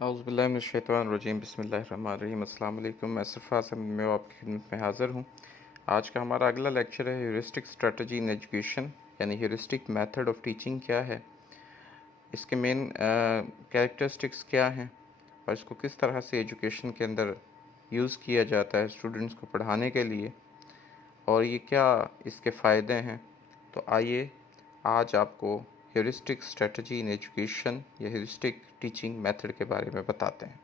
औज़ुबिल्लाहिमिनश्शैतानिर्रजीम बिस्मिल्लाहिर्रहमानिर्रहीम अस्सलाम वालेकुम। मैं सिफ़ हासन मैं आपकी खिदमत में हाज़िर हूँ। आज का हमारा अगला लेक्चर है ह्यूरिस्टिक स्ट्रेटजी इन एजुकेशन, यानी ह्यूरिस्टिक मेथड ऑफ़ टीचिंग क्या है, इसके मेन कैरेक्टरिस्टिक्स क्या हैं और इसको किस तरह से एजुकेशन के अंदर यूज़ किया जाता है स्टूडेंट्स को पढ़ाने के लिए, और ये क्या इसके फ़ायदे हैं। तो आइए आज आपको ह्यूरिस्टिक स्ट्रेटजी इन एजुकेशन या ह्यूरिस्टिक टीचिंग मेथड के बारे में बताते हैं।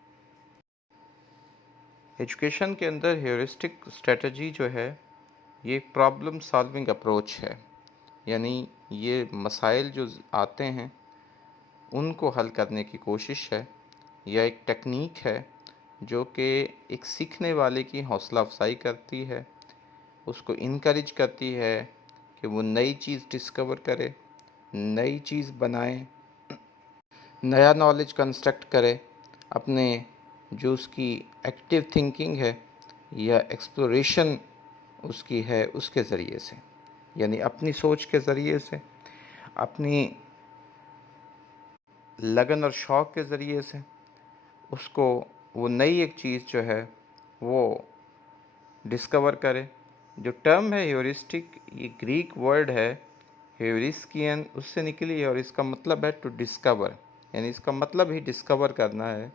एजुकेशन के अंदर ह्यूरिस्टिक स्ट्रेटजी जो है ये प्रॉब्लम सॉल्विंग अप्रोच है, यानी ये मसाइल जो आते हैं उनको हल करने की कोशिश है, यह एक टेक्निक है जो कि एक सीखने वाले की हौसला अफजाई करती है, उसको इनकरेज करती है कि वो नई चीज़ डिस्कवर करे, नई चीज़ बनाए, नया नॉलेज कंस्ट्रक्ट करे, अपने जो उसकी एक्टिव थिंकिंग है या एक्सप्लोरेशन उसकी है उसके ज़रिए से, यानी अपनी सोच के ज़रिए से, अपनी लगन और शौक़ के ज़रिए से उसको वो नई एक चीज़ जो है वो डिस्कवर करे। जो टर्म है ह्यूरिस्टिक, ये ग्रीक वर्ड है ह्यूरिस्कियन, उससे निकली है और इसका मतलब है टू डिस्कवर, यानी इसका मतलब ही डिस्कवर करना है,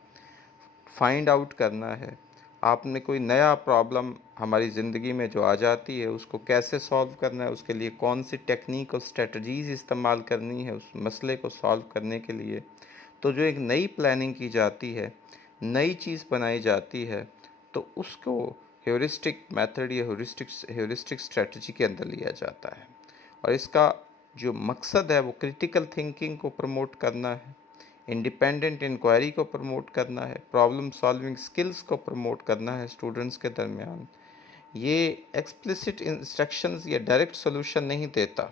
फाइंड आउट करना है। आपने कोई नया प्रॉब्लम हमारी ज़िंदगी में जो आ जाती है उसको कैसे सॉल्व करना है, उसके लिए कौन सी टेक्निक और स्ट्रेटजीज़ इस्तेमाल करनी है उस मसले को सॉल्व करने के लिए। तो जो एक नई प्लानिंग की जाती है, नई चीज़ बनाई जाती है, तो उसको ह्यूरिस्टिक मेथड या ह्यूरिस्टिक स्ट्रेटजी के अंदर लिया जाता है। और इसका जो मकसद है वो क्रिटिकल थिंकिंग को प्रमोट करना है, इंडिपेंडेंट इंक्वायरी को प्रमोट करना है, प्रॉब्लम सॉल्विंग स्किल्स को प्रमोट करना है स्टूडेंट्स के दरमियान। ये एक्सप्लिसिट इंस्ट्रक्शंस या डायरेक्ट सोल्यूशन नहीं देता,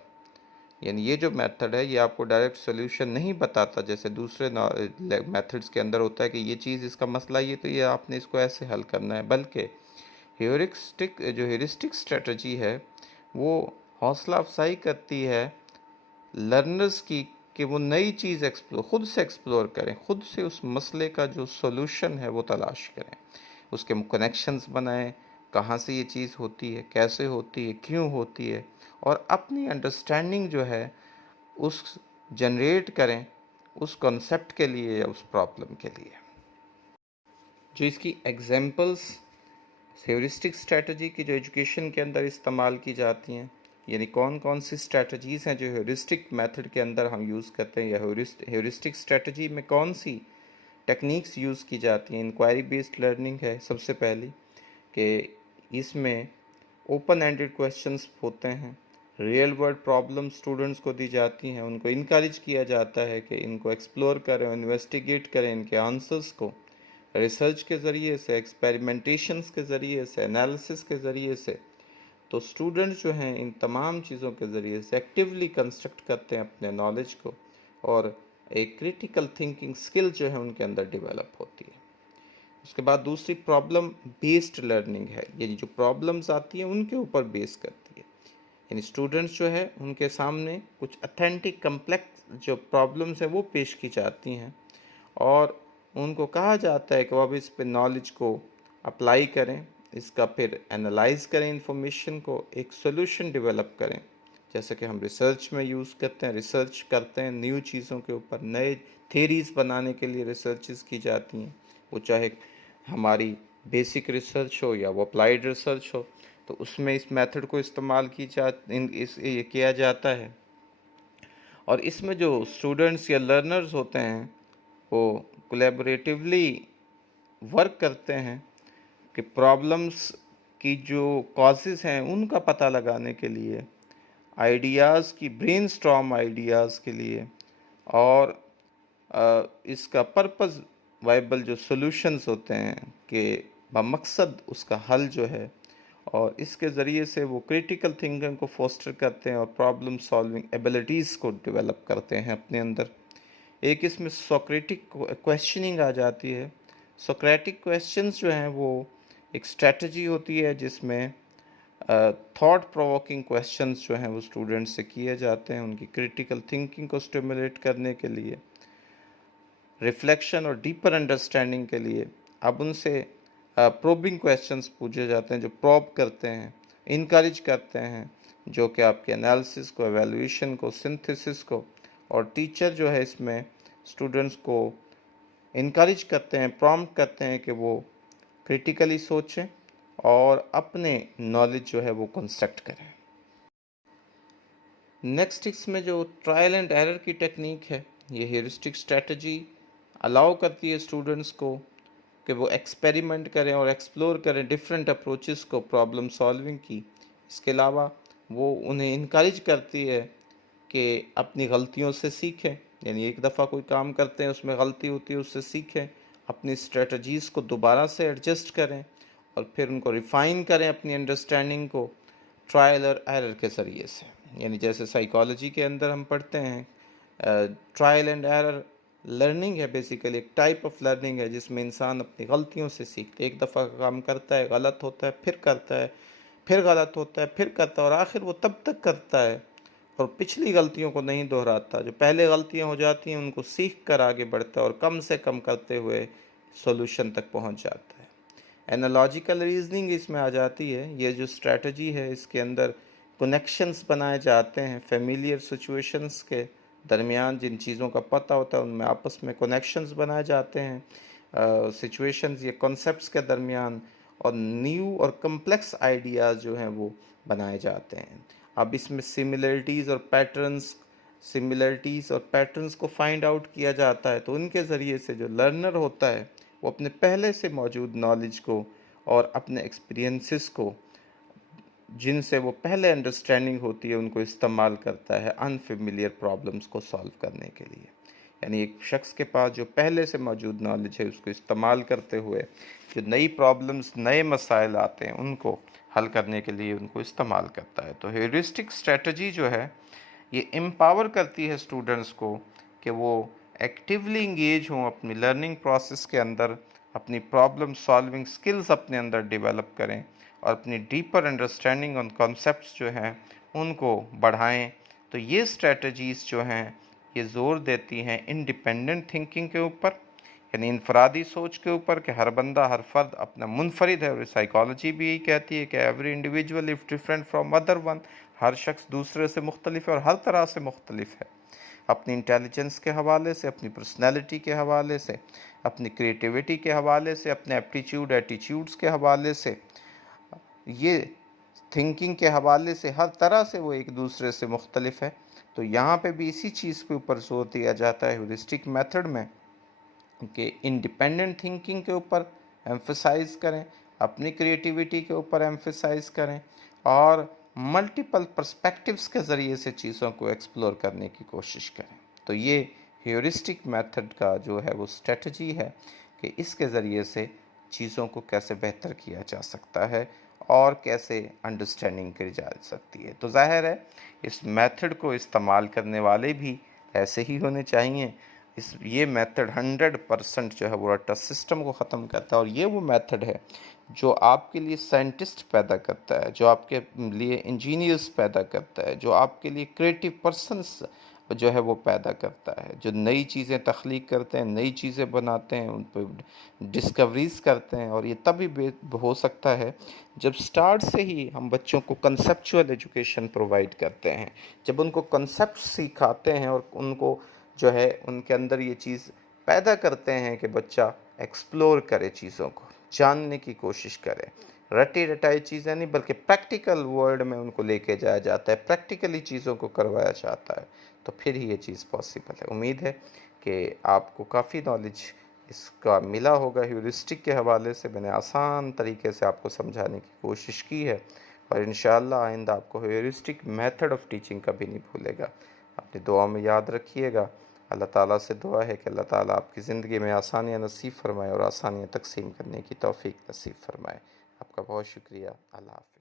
यानी ये जो मेथड है ये आपको डायरेक्ट सोल्यूशन नहीं बताता जैसे दूसरे मेथड्स के अंदर होता है कि ये चीज़ इसका मसला ये तो ये आपने इसको ऐसे हल करना है। बल्कि ह्यूरिस्टिक स्ट्रेटजी है वो हौसला अफजाई करती है लर्नर्स की कि वो नई चीज़ खुद से एक्सप्लोर करें, खुद से उस मसले का जो सॉल्यूशन है वो तलाश करें, उसके कनेक्शंस बनाएं, कहाँ से ये चीज़ होती है, कैसे होती है, क्यों होती है, और अपनी अंडरस्टैंडिंग जो है उस जनरेट करें उस कॉन्सेप्ट के लिए या उस प्रॉब्लम के लिए। जो इसकी एग्जांपल्स ह्यूरिस्टिक स्ट्रेटजी की जो एजुकेशन के अंदर इस्तेमाल की जाती हैं, यानी कौन कौन सी स्ट्रेटजीज़ हैं जो ह्यूरिस्टिक मेथड के अंदर हम यूज़ करते हैं, या ह्यूरिस्टिक स्ट्रेटजी में कौन सी टेक्निक्स यूज़ की जाती हैं। इंक्वायरी बेस्ड लर्निंग है सबसे पहली, कि इसमें ओपन एंडेड क्वेश्चंस होते हैं, रियल वर्ल्ड प्रॉब्लम स्टूडेंट्स को दी जाती हैं, उनको इनकरेज किया जाता है कि इनको एक्सप्लोर करें, इन्वेस्टिगेट करें इनके आंसर्स को रिसर्च के ज़रिए से, एक्सपेरिमेंटेशंस के ज़रिए से, एनालिसिस के ज़रिए से। तो स्टूडेंट्स जो हैं इन तमाम चीज़ों के ज़रिए से एक्टिवली कंस्ट्रक्ट करते हैं अपने नॉलेज को, और एक क्रिटिकल थिंकिंग स्किल जो है उनके अंदर डेवलप होती है। उसके बाद दूसरी प्रॉब्लम बेस्ड लर्निंग है, यानी जो प्रॉब्लम्स आती हैं उनके ऊपर बेस करती है, यानी स्टूडेंट्स जो है उनके सामने कुछ अथेंटिक कम्प्लेक्स जो प्रॉब्लम्स हैं वो पेश की जाती हैं, और उनको कहा जाता है कि वो अब इस पे नॉलेज को अप्लाई करें, इसका फिर एनालाइज करें, इंफॉर्मेशन को एक सोल्यूशन डेवलप करें, जैसे कि हम रिसर्च में यूज़ करते हैं, रिसर्च करते हैं न्यू चीज़ों के ऊपर, नए थेरीज़ बनाने के लिए रिसर्चेस की जाती हैं, वो चाहे हमारी बेसिक रिसर्च हो या वो अप्लाइड रिसर्च हो, तो उसमें इस मेथड को इस्तेमाल किया जाता है। और इसमें जो स्टूडेंट्स या लर्नर्स होते हैं वो कोलैबोरेटिवली वर्क करते हैं कि प्रॉब्लम्स की जो कॉजेज़ हैं उनका पता लगाने के लिए, आइडियाज़ की ब्रेनस्टॉर्म आइडियाज़ के लिए, और इसका पर्पस वाइबल जो सॉल्यूशंस होते हैं कि बमकसद उसका हल जो है, और इसके ज़रिए से वो क्रिटिकल थिंकिंग को फोस्टर करते हैं और प्रॉब्लम सॉल्विंग एबिलिटीज़ को डेवलप करते हैं अपने अंदर। एक इसमें सोक्रेटिक क्वेश्चनिंग आ जाती है। सोक्रेटिक क्वेश्चंस जो हैं वो एक स्ट्रेटजी होती है जिसमें थॉट प्रोवोकिंग क्वेश्चंस जो हैं वो स्टूडेंट्स से किए जाते हैं उनकी क्रिटिकल थिंकिंग को स्टिमुलेट करने के लिए। रिफ्लेक्शन और डीपर अंडरस्टैंडिंग के लिए अब उनसे प्रोबिंग क्वेश्चंस पूछे जाते हैं, जो प्रोब करते हैं, इनकरेज करते हैं, जो कि आपके एनालिसिस को, एवेल्यूएशन को, सिंथेसिस को, और टीचर जो है इसमें स्टूडेंट्स को इनकरेज करते हैं, प्रॉम्प्ट करते हैं कि वो क्रिटिकली सोचें और अपने नॉलेज जो है वो कंस्ट्रक्ट करें। नेक्स्ट इसमें जो ट्रायल एंड एरर की टेक्निक है, ये ह्यूरिस्टिक स्ट्रेटजी अलाउ करती है स्टूडेंट्स को कि वो एक्सपेरिमेंट करें और एक्सप्लोर करें डिफरेंट अप्रोचेस को प्रॉब्लम सॉल्विंग की। इसके अलावा वो उन्हें इनकरेज करती है कि अपनी गलतियों से सीखें, यानी एक दफ़ा कोई काम करते हैं उसमें गलती होती है उससे सीखें, अपनी स्ट्रेटजीज़ को दोबारा से एडजस्ट करें और फिर उनको रिफ़ाइन करें अपनी अंडरस्टैंडिंग को ट्रायल और एरर के ज़रिए से। यानी जैसे साइकोलॉजी के अंदर हम पढ़ते हैं ट्रायल एंड एरर लर्निंग है, बेसिकली एक टाइप ऑफ लर्निंग है जिसमें इंसान अपनी गलतियों से सीखते है। एक दफ़ा काम करता है, गलत होता है, फिर करता है, फिर गलत होता है, फिर करता है और आखिर वो तब तक करता है और पिछली गलतियों को नहीं दोहराता। जो पहले गलतियां हो जाती हैं उनको सीख कर आगे बढ़ता है और कम से कम करते हुए सॉल्यूशन तक पहुंच जाता है। एनालॉजिकल रीजनिंग इसमें आ जाती है। ये जो स्ट्रेटजी है इसके अंदर कनेक्शंस बनाए जाते हैं फेमिलियर सिचुएशंस के दरमियान, जिन चीज़ों का पता होता है उनमें आपस में कनेक्शंस बनाए जाते हैं सिचुएशंस या कॉन्सेप्ट्स के दरमियान, और न्यू और कम्प्लेक्स आइडियाज़ जो हैं वो बनाए जाते हैं। अब इसमें सिमिलरिटीज़ और पैटर्न्स को फाइंड आउट किया जाता है, तो उनके ज़रिए से जो लर्नर होता है वो अपने पहले से मौजूद नॉलेज को और अपने एक्सपीरियंसेस को, जिनसे वो पहले अंडरस्टैंडिंग होती है, उनको इस्तेमाल करता है अनफेमिलियर प्रॉब्लम्स को सॉल्व करने के लिए। यानी एक शख्स के पास जो पहले से मौजूद नॉलेज है उसको इस्तेमाल करते हुए जो नई प्रॉब्लम्स, नए मसाइल आते हैं उनको हल करने के लिए उनको इस्तेमाल करता है। तो ह्यूरिस्टिक स्ट्रेटजी जो है ये एम्पावर करती है स्टूडेंट्स को कि वो एक्टिवली इंगेज हों अपनी लर्निंग प्रोसेस के अंदर, अपनी प्रॉब्लम सॉल्विंग स्किल्स अपने अंदर डेवलप करें और अपनी डीपर अंडरस्टैंडिंग ऑन कॉन्सेप्ट्स जो हैं उनको बढ़ाएं। तो ये स्ट्रेटजीज़ जो हैं ये ज़ोर देती हैं इंडिपेंडेंट थिंकिंग के ऊपर, यानी इनफरादी सोच के ऊपर कि हर बंदा, हर फर्द अपना मुनफरिद है। और साइकोलॉजी भी यही कहती है कि every individual if different from other one, हर शख्स दूसरे से मुख्तलिफ है और हर तरह से मुख्तलिफ है, अपनी इंटेलिजेंस के हवाले से, अपनी पर्सनैलिटी के हवाले से, अपनी क्रिएटिविटी के हवाले से, अपने एप्टीट्यूड एटीट्यूड्स के हवाले से, ये थिंकिंग के हवाले से, हर तरह से वो एक दूसरे से मुख्तलिफ है। तो यहाँ पे भी इसी चीज़ के ऊपर जोर दिया जाता है ह्यूरिस्टिक मेथड में कि इंडिपेंडेंट थिंकिंग के ऊपर एम्फसाइज करें, अपनी क्रिएटिविटी के ऊपर एम्फसाइज करें और मल्टीपल पर्सपेक्टिव्स के ज़रिए से चीज़ों को एक्सप्लोर करने की कोशिश करें। तो ये ह्यूरिस्टिक मेथड का जो है वो स्ट्रेटजी है कि इसके ज़रिए से चीज़ों को कैसे बेहतर किया जा सकता है और कैसे अंडरस्टैंडिंग करी जा सकती है। तो जाहिर है इस मेथड को इस्तेमाल करने वाले भी ऐसे ही होने चाहिए। ये मेथड 100% जो है वो रट्टा सिस्टम को ख़त्म करता है और ये वो मेथड है जो आपके लिए साइंटिस्ट पैदा करता है, जो आपके लिए इंजीनियर्स पैदा करता है, जो आपके लिए क्रिएटिव पर्सन्स जो है वो पैदा करता है, जो नई चीज़ें तख्लीक करते हैं, नई चीज़ें बनाते हैं, उन पर डिस्कवरीज करते हैं। और ये तभी हो सकता है जब स्टार्ट से ही हम बच्चों को कंसेप्चुअल एजुकेशन प्रोवाइड करते हैं, जब उनको कंसेप्ट सिखाते हैं और उनको जो है उनके अंदर ये चीज़ पैदा करते हैं कि बच्चा एक्सप्लोर करे, चीज़ों को जानने की कोशिश करे, रटी रटाई चीज़ें नहीं बल्कि प्रैक्टिकल वर्ल्ड में उनको लेके जाया जाता है, प्रैक्टिकली चीज़ों को करवाया जाता है, तो फिर ही ये चीज़ पॉसिबल है। उम्मीद है कि आपको काफ़ी नॉलेज इसका मिला होगा। ह्यूरिस्टिक के हवाले से मैंने आसान तरीके से आपको समझाने की कोशिश की है और इंशाअल्लाह आइंदा आपको ह्यूरिस्टिक मेथड ऑफ टीचिंग कभी नहीं भूलेगा। अपनी दुआ में याद रखिएगा। अल्लाह ताला से दुआ है कि अल्लाह ताला आपकी ज़िंदगी में आसानियाँ नसीब फरमाए और आसानियाँ तकसीम करने की तौफीक नसीब फरमाए। आपका बहुत शुक्रिया। अल्लाह हाफ़िज़।